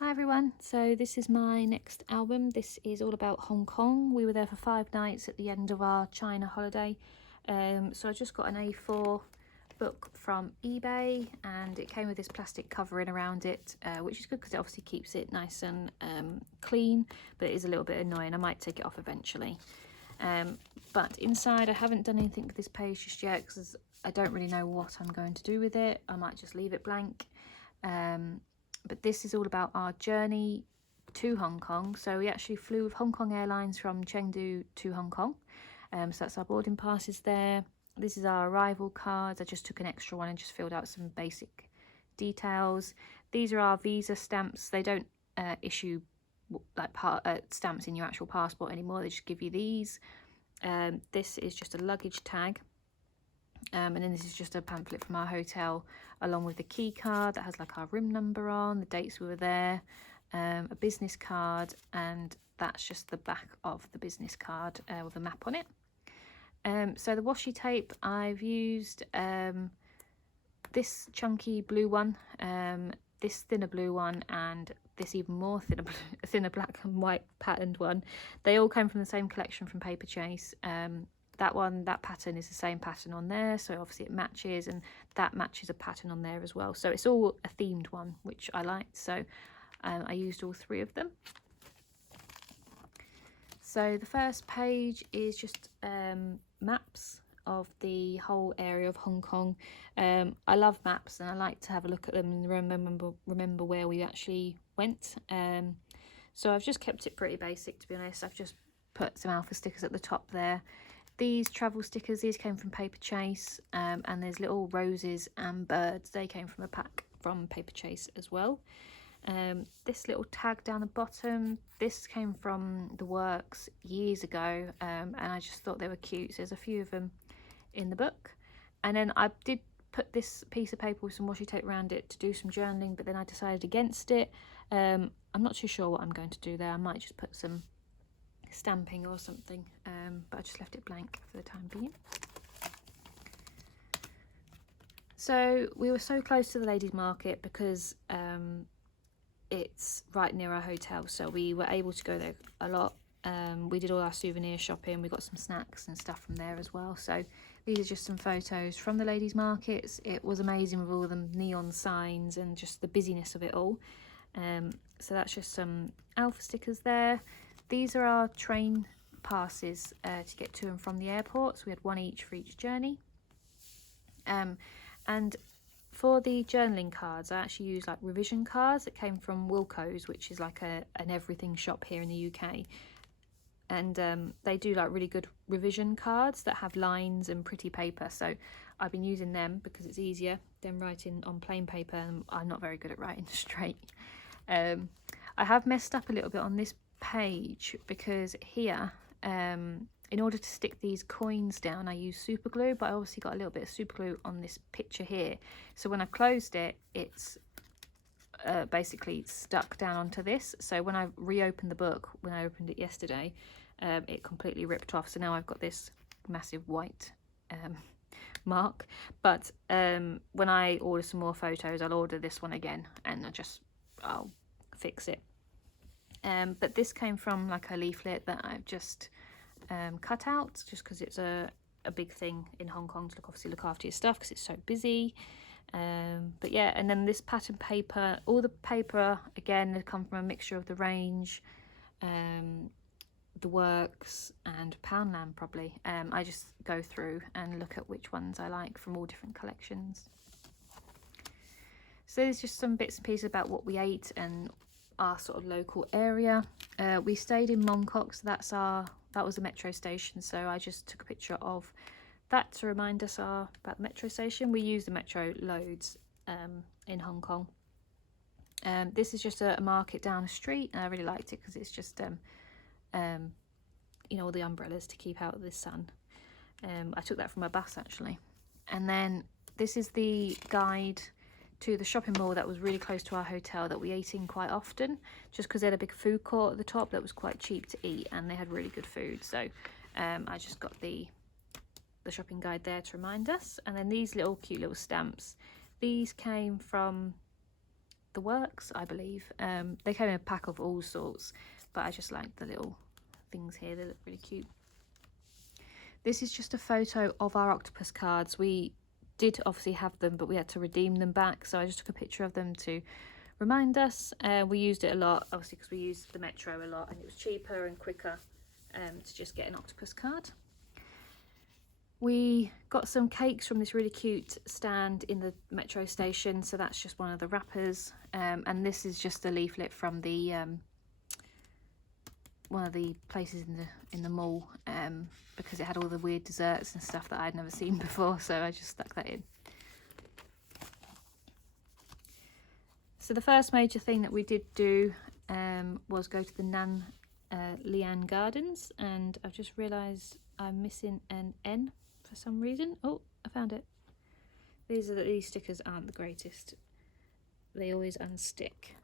Hi everyone, so this is my next album. This is all about Hong Kong. We were there for 5 nights at the end of our China holiday. So I just got an A4 book from eBay and it came with this plastic covering around it, which is good because it obviously keeps it nice and clean, but it is a little bit annoying. I might take it off eventually. But inside I haven't done anything with this page just yet because I don't really know what I'm going to do with it. I might just leave it blank. But this is all about our journey to Hong Kong. So we actually flew with Hong Kong Airlines from Chengdu to Hong Kong. So that's our boarding passes there. This is our arrival cards. I just took an extra one and just filled out some basic details. These are our visa stamps. They don't issue like stamps in your actual passport anymore. They just give you these. This is just a luggage tag. And then this is just a pamphlet from our hotel along with the key card that has like our room number on, the dates we were there, a business card, and that's just the back of the business card with a map on it. So the washi tape, I've used this chunky blue one, this thinner blue one, and this even more thinner black and white patterned one. They all came from the same collection from Paperchase. That pattern is the same pattern on there, so obviously it matches, and that matches a pattern on there as well. So it's all a themed one, which I liked, so I used all 3 of them. So the first page is just maps of the whole area of Hong Kong. I love maps and I like to have a look at them and remember where we actually went. So I've just kept it pretty basic, to be honest. I've just put some alpha stickers at the top there. These travel stickers, these came from Paperchase, and there's little roses and birds. They came from a pack from Paperchase as well. This little tag down the bottom, this came from The Works years ago, and I just thought they were cute. So there's a few of them in the book. And then I did put this piece of paper with some washi tape around it to do some journaling, but then I decided against it. I'm not too sure what I'm going to do there. I might just put some stamping or something, but I just left it blank for the time being. So we were so close to the ladies market because it's right near our hotel, so we were able to go there a lot. We did all our souvenir shopping, we got some snacks and stuff from there as well. So these are just some photos from the ladies markets. It was amazing with all the neon signs and just the busyness of it all. So that's just some alpha stickers there. These are our train passes to get to and from the airport. So we had 1 each for each journey. And for the journaling cards, I actually used like revision cards that came from Wilko's, which is like an everything shop here in the UK. And they do like really good revision cards that have lines and pretty paper. So I've been using them because it's easier than writing on plain paper, and I'm not very good at writing straight. I have messed up a little bit on this page because here, in order to stick these coins down, I use super glue, but I obviously got a little bit of super glue on this picture here. So when I closed it, it's basically stuck down onto this. So when I reopened the book, when I opened it yesterday, it completely ripped off. So now I've got this massive white mark. But when I order some more photos, I'll order this one again and I'll fix it. But this came from like a leaflet that I've just cut out, just because it's a big thing in Hong Kong to obviously look after your stuff because it's so busy. But yeah, and then this pattern paper, all the paper again had come from a mixture of the range, The Works and Poundland probably. I just go through and look at which ones I like from all different collections. So there's just some bits and pieces about what we ate and our sort of local area. We stayed in Mongkok, so that was a metro station, so I just took a picture of that to remind us about the metro station. We use the metro loads in Hong Kong. This is just a market down the street, and I really liked it because it's just you know, all the umbrellas to keep out of the sun. I took that from a bus actually. And then this is the guide to the shopping mall that was really close to our hotel that we ate in quite often, just because they had a big food court at the top that was quite cheap to eat and they had really good food. So I just got the shopping guide there to remind us. And then these little cute little stamps, these came from The Works, I believe. They came in a pack of all sorts, but I just like the little things here. They look really cute. This is just a photo of our octopus cards. We did obviously have them, but we had to redeem them back, so I just took a picture of them to remind us. We used it a lot, obviously, because we used the metro a lot, and it was cheaper and quicker to just get an octopus card. We got some cakes from this really cute stand in the metro station, so that's just one of the wrappers, and this is just a leaflet from the one of the places in the mall, because it had all the weird desserts and stuff that I'd never seen before, so I just stuck that in. So the first major thing that we did do was go to the Nan Lian Gardens, and I've just realised I'm missing an N for some reason. Oh, I found it. These stickers aren't the greatest. They always unstick.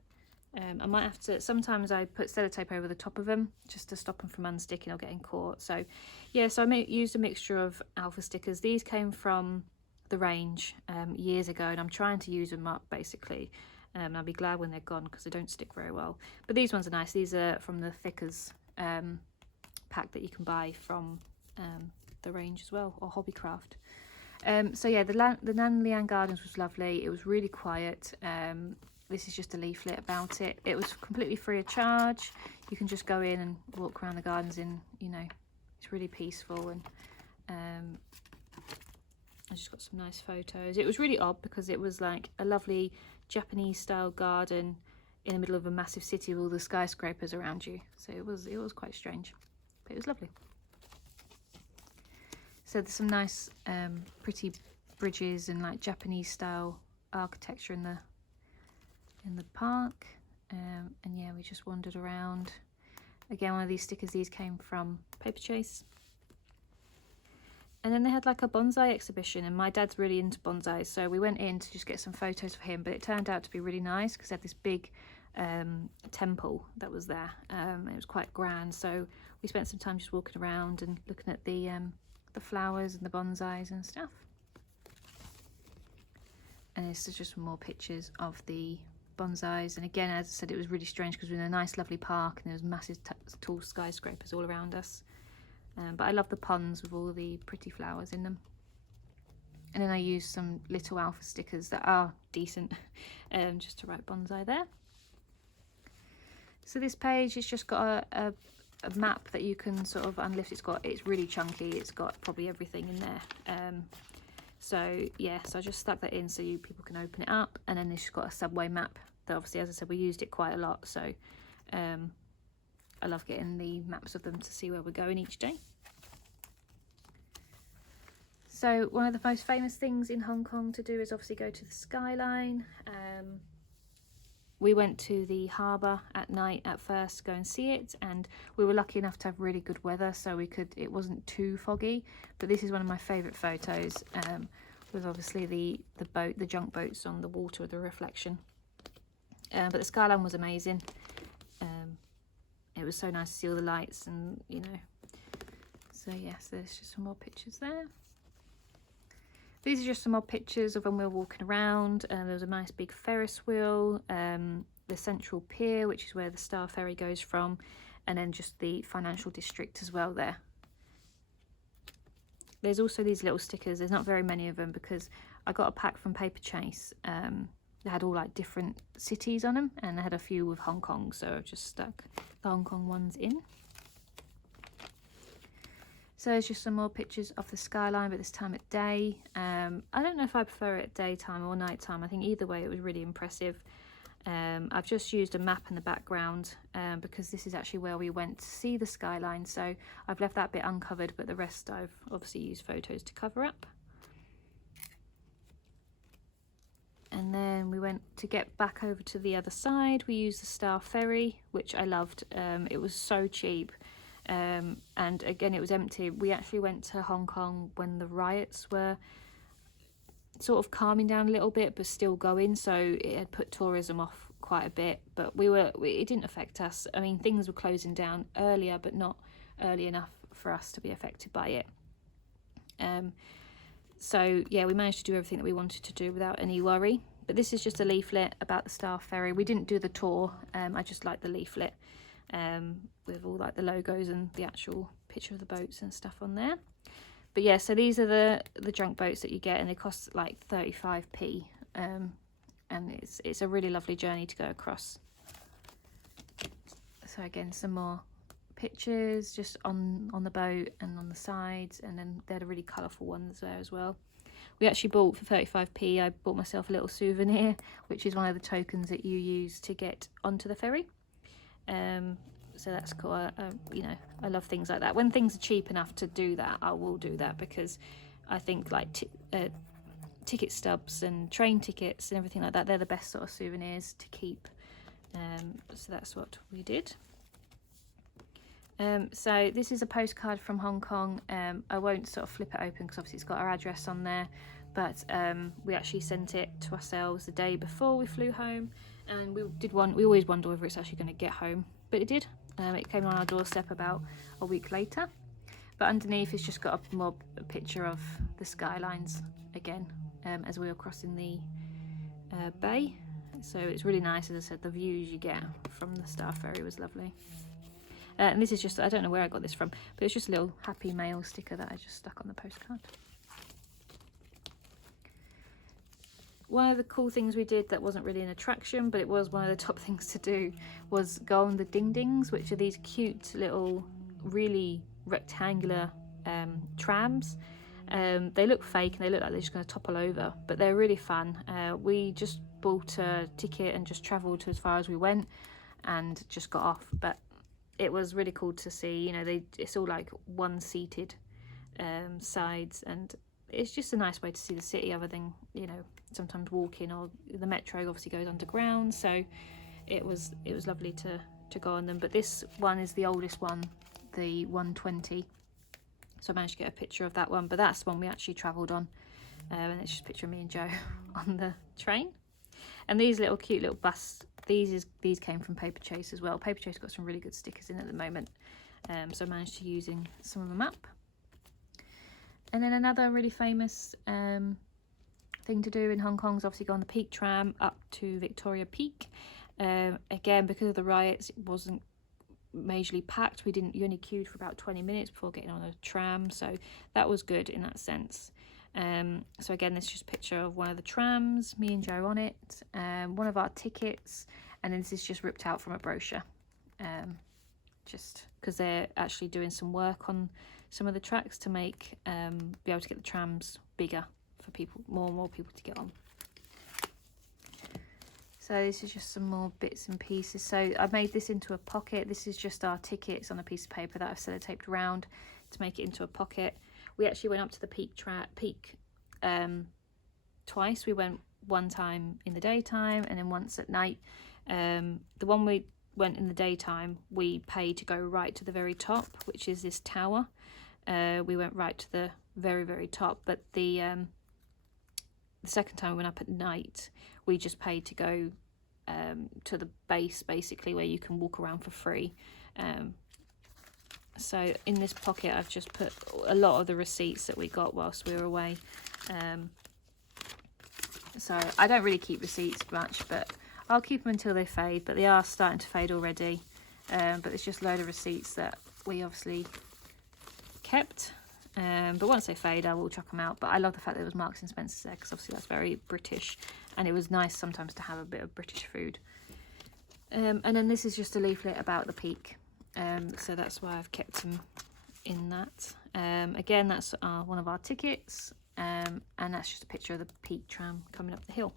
I might have to, sometimes I put sellotape over the top of them just to stop them from unsticking or getting caught. So yeah, so I used a mixture of alpha stickers. These came from the range years ago, and I'm trying to use them up basically. I'll be glad when they're gone because they don't stick very well. But these ones are nice. These are from the Thickers pack that you can buy from the range as well, or Hobbycraft. So yeah, the Nan Lian Gardens was lovely. It was really quiet. This is just a leaflet about it. It was completely free of charge. You can just go in and walk around the gardens in, you know, it's really peaceful, and I just got some nice photos. It was really odd because it was like a lovely Japanese style garden in the middle of a massive city with all the skyscrapers around you. So it was quite strange, but it was lovely. So there's some nice pretty bridges and like Japanese style architecture in the park, and yeah, we just wandered around. Again, one of these stickers, these came from Paperchase. And then they had like a bonsai exhibition, and my dad's really into bonsais, so we went in to just get some photos for him, but it turned out to be really nice because they had this big temple that was there. It was quite grand, so we spent some time just walking around and looking at the flowers and the bonsais and stuff. And this is just some more pictures of the bonsais, and again, as I said, it was really strange because we were in a nice lovely park and there was massive tall skyscrapers all around us. But I love the ponds with all the pretty flowers in them. And then I used some little alpha stickers that are decent, just to write bonsai there. So this page has just got a map that you can sort of unlift. It's really chunky. It's got probably everything in there. So yeah, so I just stuck that in so people can open it up. And then it's got a subway map that obviously, as I said, we used it quite a lot. So I love getting the maps of them to see where we're going each day. So one of the most famous things in Hong Kong to do is obviously go to the Skyline. We went to the harbour at night at first to go and see it, and we were lucky enough to have really good weather, so it wasn't too foggy. But this is one of my favourite photos, with obviously the junk boats on the water with the reflection. But the Skyline was amazing. It was so nice to see all the lights, and you know, so yes, there's just some more pictures there. These are just some more pictures of when we were walking around. There was a nice big Ferris wheel, the central pier, which is where the Star Ferry goes from, and then just the financial district as well there. There's also these little stickers. There's not very many of them because I got a pack from Paperchase. They had all like different cities on them, and I had a few with Hong Kong, so I've just stuck the Hong Kong ones in. So there's just some more pictures of the Skyline, but this time at day. I don't know if I prefer it at daytime or nighttime. I think either way it was really impressive. I've just used a map in the background because this is actually where we went to see the Skyline, so I've left that bit uncovered, but the rest I've obviously used photos to cover up. And then we went to get back over to the other side. We used the Star Ferry, which I loved. It was so cheap. And again, it was empty. We actually went to Hong Kong when the riots were sort of calming down a little bit, but still going. So it had put tourism off quite a bit, but it didn't affect us. I mean, things were closing down earlier, but not early enough for us to be affected by it. So yeah, we managed to do everything that we wanted to do without any worry. But this is just a leaflet about the Star Ferry. We didn't do the tour. I just like the leaflet with all like the logos and the actual picture of the boats and stuff on there. But yeah, so these are the junk boats that you get, and they cost like 35p. And it's a really lovely journey to go across. So again, some more pictures just on the boat and on the sides, and then they're the really colourful ones there as well. We actually bought for 35p, I bought myself a little souvenir, which is one of the tokens that you use to get onto the ferry. So that's cool. You know, I love things like that. When things are cheap enough to do that, I will do that, because I think like ticket stubs and train tickets and everything like that, they're the best sort of souvenirs to keep. So that's what we did. So this is a postcard from Hong Kong. I won't sort of flip it open because obviously it's got our address on there, but we actually sent it to ourselves the day before we flew home, and we always wonder whether it's actually going to get home, but it did. It came on our doorstep about a week later. But underneath it's just got a picture of the skylines again, as we were crossing the bay. So it's really nice. As I said, the views you get from the Star Ferry was lovely. And this is just, I don't know where I got this from, but it's just a little Happy Mail sticker that I just stuck on the postcard. One of the cool things we did that wasn't really an attraction, but it was one of the top things to do, was go on the ding-dings, which are these cute little, really rectangular trams. They look fake and they look like they're just going to topple over, but they're really fun. We just bought a ticket and just travelled as far as we went and just got off, but it was really cool to see. You know, it's all like one-seated sides, and it's just a nice way to see the city, other than, you know, sometimes walking, or the metro obviously goes underground, so it was lovely to go on them. But this one is the oldest one, the 120, so I managed to get a picture of that one, but that's the one we actually travelled on. And it's just a picture of me and Joe on the train. And these little cute little bus, these came from Paperchase as well. Paperchase got some really good stickers in at the moment, so I managed to use some of them up. And then another really famous thing to do in Hong Kong is obviously go on the Peak tram up to Victoria Peak. Again, because of the riots, it wasn't majorly packed. You only queued for about 20 minutes before getting on a tram, so that was good in that sense. So again, this is just a picture of one of the trams, me and Joe on it, one of our tickets, and then this is just ripped out from a brochure, just because they're actually doing some work on some of the tracks to make be able to get the trams bigger for people, more and more people to get on. So this is just some more bits and pieces. So I made this into a pocket. This is just our tickets on a piece of paper that I've sellotaped around to make it into a pocket. We actually went up to the Peak twice. We went one time in the daytime and then once at night. The one we went in the daytime, we paid to go right to the very top, which is this tower. We went right to the very, very top, but the second time we went up at night, we just paid to go to the base, basically, where you can walk around for free. So in this pocket I've just put a lot of the receipts that we got whilst we were away. So I don't really keep receipts much, but I'll keep them until they fade, but they are starting to fade already. But it's just a load of receipts that we obviously kept. But once they fade, I will chuck them out. But I love the fact that it was Marks and Spencer's there, because obviously that's very British, and it was nice sometimes to have a bit of British food. And then this is just a leaflet about the Peak, so that's why I've kept them in that. Again, that's one of our tickets, and that's just a picture of the Peak tram coming up the hill.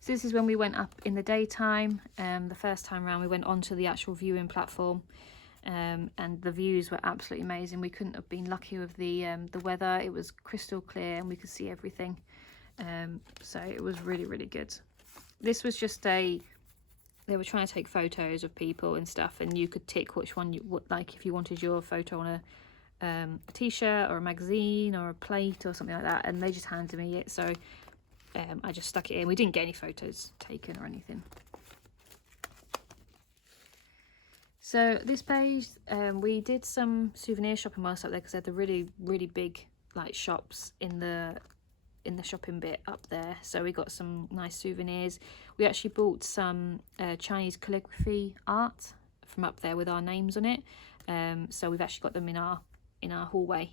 So this is when we went up in the daytime. The first time around we went onto the actual viewing platform. And the views were absolutely amazing. We couldn't have been luckier with the weather. It was crystal clear and we could see everything. So it was really, really good. This was just they were trying to take photos of people and stuff, and you could tick which one you would like, if you wanted your photo on a t-shirt or a magazine or a plate or something like that, and they just handed me it. So I just stuck it in. We didn't get any photos taken or anything. So this page, we did some souvenir shopping whilst up there, because they had the really, really big like shops in the in the shopping bit up there. So we got some nice souvenirs. We actually bought some Chinese calligraphy art from up there with our names on it. So we've actually got them in our hallway.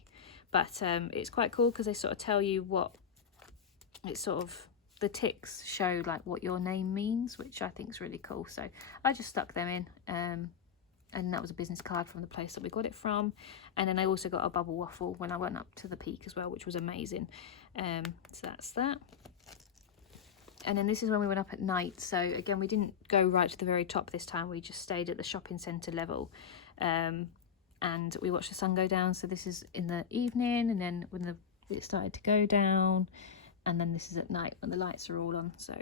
But it's quite cool because they sort of tell you what it's sort of, the ticks show like what your name means, which I think is really cool. So I just stuck them in, and that was a business card from the place that we got it from. And then I also got a bubble waffle when I went up to the peak as well, which was amazing. So that's that. And then this is when we went up at night. So again, we didn't go right to the very top this time. We just stayed at the shopping centre level, and we watched the sun go down. So this is in the evening, and then when it started to go down. And then this is at night when the lights are all on. So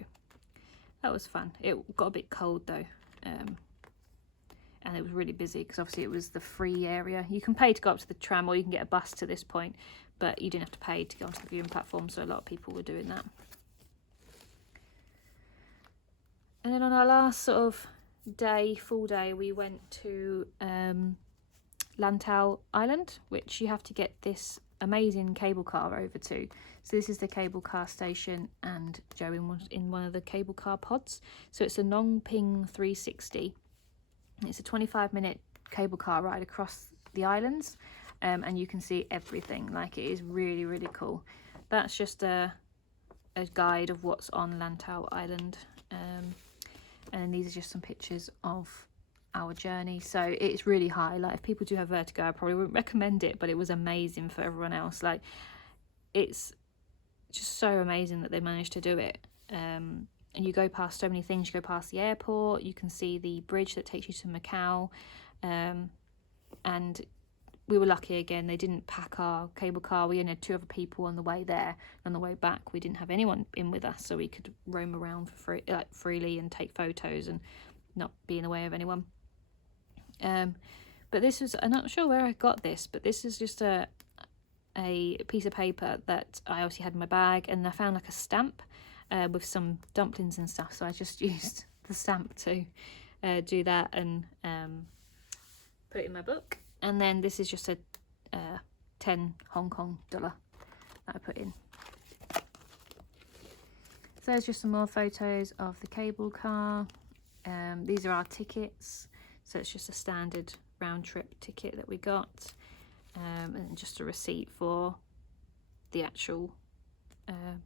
that was fun. It got a bit cold though, and it was really busy because obviously it was the free area. You can pay to go up to the tram, or you can get a bus to this point, but you didn't have to pay to go onto the viewing platform, so a lot of people were doing that. And then on our last sort of day, full day, we went to Lantau Island, which you have to get this amazing cable car over to. So this is the cable car station, and Joe in one of the cable car pods. So it's a Nong Ping 360. It's a 25-minute cable car ride across the islands, and you can see everything. Like, it is really, really cool. That's just a guide of what's on Lantau Island, and then these are just some pictures of our journey. So it's really high. Like, if people do have vertigo, I probably wouldn't recommend it, but it was amazing for everyone else. Like, it's just so amazing that they managed to do it. And you go past so many things. You go past the airport, you can see the bridge that takes you to Macau, and we were lucky again, they didn't pack our cable car. We only had 2 other people on the way there. On the way back, we didn't have anyone in with us, so we could roam around for free, freely, and take photos and not be in the way of anyone. But this was, I'm not sure where I got this, but this is just a piece of paper that I obviously had in my bag, and I found like a stamp with some dumplings and stuff, so I just used the stamp to do that and put it in my book. And then this is just a 10 Hong Kong dollar that I put in. So there's just some more photos of the cable car. These are our tickets, so it's just a standard round trip ticket that we got, and just a receipt for the actual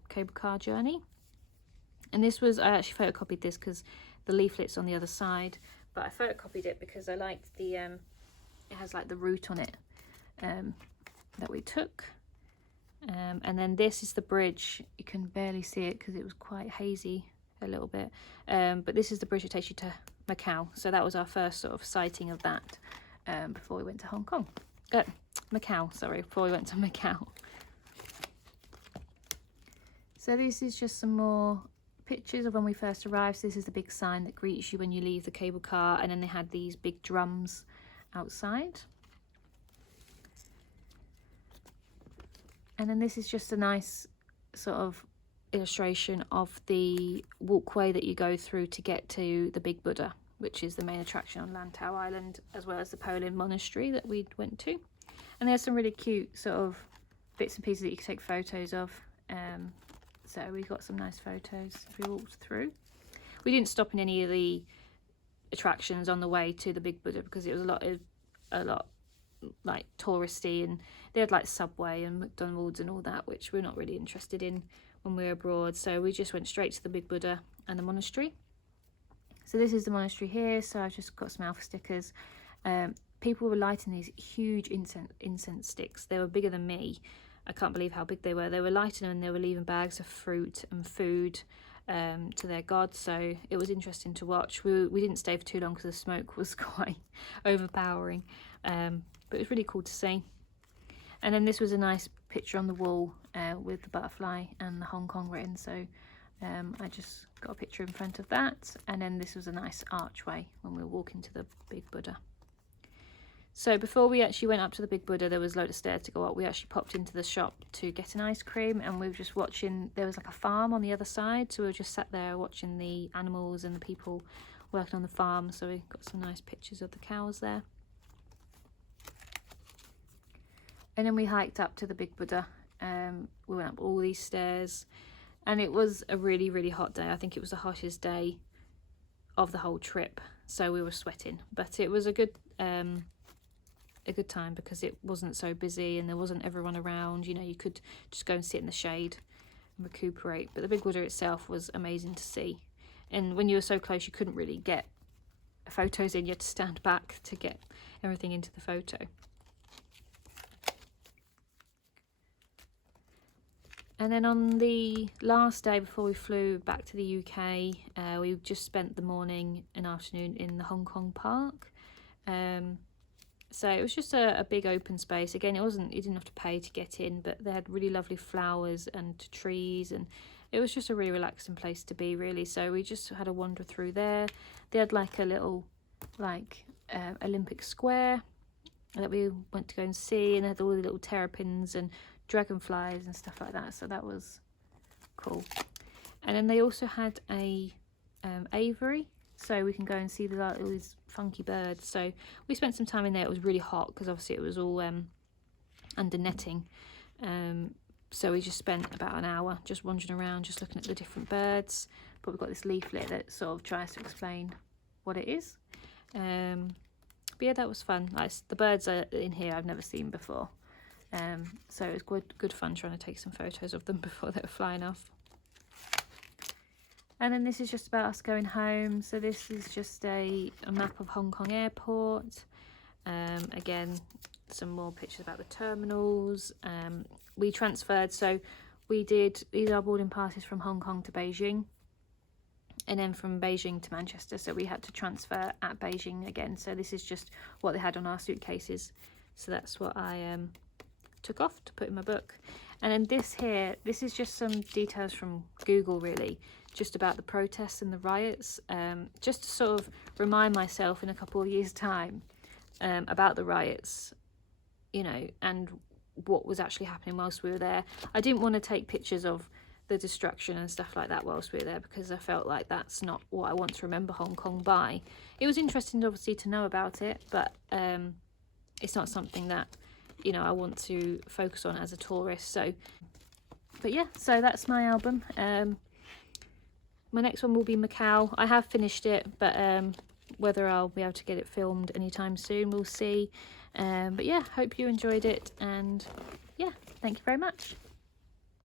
cable car journey. And this was, I actually photocopied this because the leaflet's on the other side, but I photocopied it because I liked the it has like the route on it that we took. And then this is the bridge. You can barely see it because it was quite hazy a little bit, but this is the bridge that takes you to Macau. So that was our first sort of sighting of that before we went to Hong Kong. Macau, sorry, before we went to Macau. So this is just some more pictures of when we first arrived. So this is the big sign that greets you when you leave the cable car, and then they had these big drums outside. And then this is just a nice sort of illustration of the walkway that you go through to get to the Big Buddha, which is the main attraction on Lantau Island, as well as the Poundland monastery that we went to. And there's some really cute sort of bits and pieces that you can take photos of. So we got some nice photos as we walked through. We didn't stop in any of the attractions on the way to the Big Buddha because it was a lot like touristy, and they had like Subway and McDonald's and all that, which we're not really interested in when we were abroad. So we just went straight to the Big Buddha and the monastery. So this is the monastery here. So I've just got some alpha stickers. People were lighting these huge incense sticks. They were bigger than me. I can't believe how big they were. They were lighting them, and they were leaving bags of fruit and food to their god. So it was interesting to watch. We didn't stay for too long because the smoke was quite overpowering, but it was really cool to see. And then this was a nice picture on the wall with the butterfly and the Hong Kong written. So I just got a picture in front of that. And then this was a nice archway when we were walking to the Big Buddha. So before we actually went up to the Big Buddha, there was a load of stairs to go up. We actually popped into the shop to get an ice cream, and we were just watching. There was like a farm on the other side, so we were just sat there watching the animals and the people working on the farm. So we got some nice pictures of the cows there. And then we hiked up to the Big Buddha, We went up all these stairs, and it was a really, really hot day. I think it was the hottest day of the whole trip, so we were sweating, but it was a good time because it wasn't so busy and there wasn't everyone around. You know, you could just go and sit in the shade and recuperate. But the big water itself was amazing to see, and when you were so close you couldn't really get photos in. You had to stand back to get everything into the photo. And then on the last day before we flew back to the UK, we just spent the morning and afternoon in the Hong Kong park. So it was just a big open space. Again, you didn't have to pay to get in, but they had really lovely flowers and trees, and it was just a really relaxing place to be, really. So we just had a wander through there. They had like a little Olympic square that we went to go and see, and they had all the little terrapins and dragonflies and stuff like that, so that was cool. And then they also had a aviary, so we can go and see all these funky birds. So we spent some time in there. It was really hot because obviously it was all under netting, so we just spent about an hour just wandering around, just looking at the different birds. But we've got this leaflet that sort of tries to explain what it is. But yeah, that was fun. Like, the birds are in here I've never seen before. So it was good fun trying to take some photos of them before they were flying off. And then this is just about us going home. So this is just a map of Hong Kong Airport. Again, some more pictures about the terminals. We transferred, so these are boarding passes from Hong Kong to Beijing, and then from Beijing to Manchester. So we had to transfer at Beijing again. So this is just what they had on our suitcases. So that's what I took off to put in my book. And then this is just some details from Google, really, just about the protests and the riots, just to sort of remind myself in a couple of years' time about the riots, you know, and what was actually happening whilst we were there. I didn't want to take pictures of the destruction and stuff like that whilst we were there, because I felt like that's not what I want to remember Hong Kong by. It was interesting, obviously, to know about it, but it's not something that, you know, I want to focus on as a tourist. So, but yeah, so that's my album. My next one will be Macau. I have finished it, but whether I'll be able to get it filmed anytime soon, we'll see. But yeah, hope you enjoyed it, and yeah, thank you very much.